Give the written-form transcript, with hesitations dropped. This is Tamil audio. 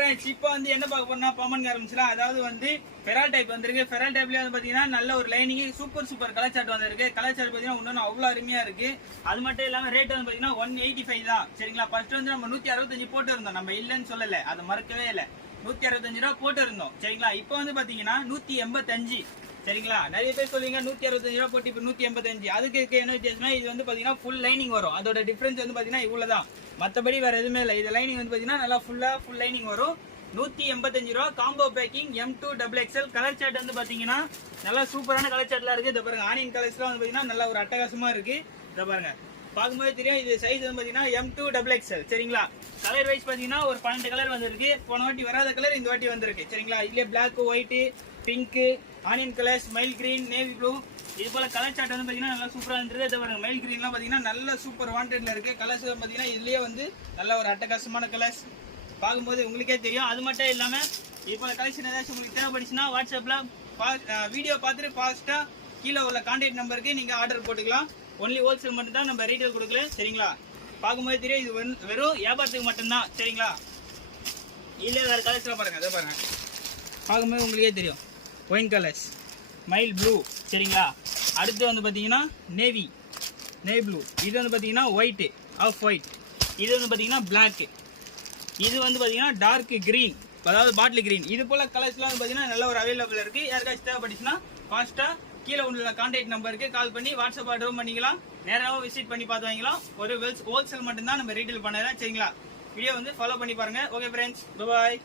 ஃப்ரெண்ட்ஸ் இப்போ வந்து என்ன பார்க்க போறோம்னா பாமன் ஆரம்பிச்சலாம். அதாவது வந்து ஃபெரால் டைப் வந்திருக்கு. ஃபெரால் டைப்ல வந்து பாத்தீங்கன்னா நல்ல ஒரு லைனிங் சூப்பர் கலர் சார்ட் வந்திருக்கு. கலர் சார்ட் பாத்தீங்கன்னா இன்னொன்னு அவ்வளவு அருமையா இருக்கு. அது மட்டும் இல்லாம ரேட் வந்து பாத்தீங்கன்னா 185 தான். சரிங்களா? ஃபர்ஸ்ட் வந்து நம்ம 165 போட்டு இருந்தோம். நம்ம இல்லன்னு சொல்லல, அதை மறக்கவே இல்லை. 165 ரூபா போட்டு இருந்தோம். சரிங்களா? இப்போ வந்து பாத்தீங்கன்னா 185. சரிங்களா? நிறைய பேர் சொல்லுவீங்க 165 ரூபா போட்டு இப்போ 185. அதுக்கு என்ன வித்தியாசம்னா இது வந்து பாத்தீங்கன்னா ஃபுல் லைனிங் வரும். அதோட டிஃபரன்ஸ் வந்து பாத்தீங்கன்னா இவ்வளவுதான். மற்றபடி வேற எதுவுமே இல்லை. இது லைனிங் வந்து பாத்தீங்கன்னா நல்லா ஃபுல் லைனிங் வரும். 185 ரூபா. Combo packing M2 XXL. Colour chart வந்து பாத்தீங்கன்னா நல்லா சூப்பரான கலர் சார்ட்லாம் இருக்கு. இதை பாருங்க, ஆனியன் கலர்ஸ்லாம் வந்து பாத்தீங்கன்னா நல்லா ஒரு அட்டகாசமா இருக்கு. இதை பாருங்க, பார்க்கும்போது தெரியும். இது சைஸ் வந்து பாத்தீங்கன்னா M2 XXL. சரிங்களா? கலர் வைஸ் பாத்தீங்கன்னா ஒரு 12 கலர் வந்திருக்கு. போன வாட்டி வராத கலர் இந்த வாட்டி வந்திருக்கு. சரிங்களா? இதுல black, white, pink, onion colour, smile green, navy blue, இது போல கலர் சார்ட் வந்து பாத்தீங்கன்னா நல்லா சூப்பரா இருந்தது. இதை பாருங்க, மைல் கிரீன்லாம் பாத்தீங்கன்னா நல்ல சூப்பர் வாண்டட்ல இருக்கு. கலர்ஸ் பாத்தீங்கன்னா இதுலயே வந்து நல்ல ஒரு அட்டகாசமான கலர்ஸ் பார்க்கும்போது உங்களுக்கே தெரியும். அது மட்டும் இல்லாம இப்போ கலெக்ஷன் ஏதாச்சும் உங்களுக்கு தேவைப்படுச்சுன்னா வாட்ஸ்அப்ல வீடியோ பார்த்துட்டு ஃபாஸ்டா கீழே உள்ள கான்டாக்ட் நம்பருக்கு நீங்க ஆர்டர் போட்டுக்கலாம். ஒன்லி ஹோல்சேல் மட்டும் தான், நம்ம ரீட்டைல் கொடுக்கல. சரிங்களா? பார்க்கும்போது தெரியும் இது வெறும் வியாபாரத்துக்கு மட்டும்தான். சரிங்களா? இல்ல வேற கலர்ஸ்லாம் பாருங்க. அதை பாருங்க, பார்க்கும்போது உங்களுக்கே தெரியும். Wine colours, mile blue. சரிங்களா? அடுத்து வந்து பாத்தீங்கன்னா நேவி ப்ளூ. இது வந்து பாத்தீங்கன்னா ஒயிட், ஆஃப் ஒயிட். இது வந்து பாத்தீங்கன்னா பிளாக். இது வந்து பாத்தீங்கன்னா டார்க் கிரீன், அதாவது பாட்டில் கிரீன். இது போல கலர்ஸ்லாம் வந்து பாத்தீங்கன்னா நல்ல ஒரு அவைலபிள் இருக்கு. யாருக்காச்சும் தேவைப்பட்டுச்சுன்னா ஃபாஸ்டா கீழே உள்ள கான்டாக்ட் நம்பருக்கு கால் பண்ணி வாட்ஸ்அப் ஆர்டரும் பண்ணிக்கலாம். நேராக விசிட் பண்ணி பார்த்து வாங்கிக்கலாம். ஒரு ஹோல்சேல் மட்டும்தான் நம்ம ரீட்டைல் பண்ணலாம். சரிங்களா? வீடியோ வந்து ஃபாலோ பண்ணி பாருங்க. ஓகே ஃப்ரெண்ட்ஸ், பாய்.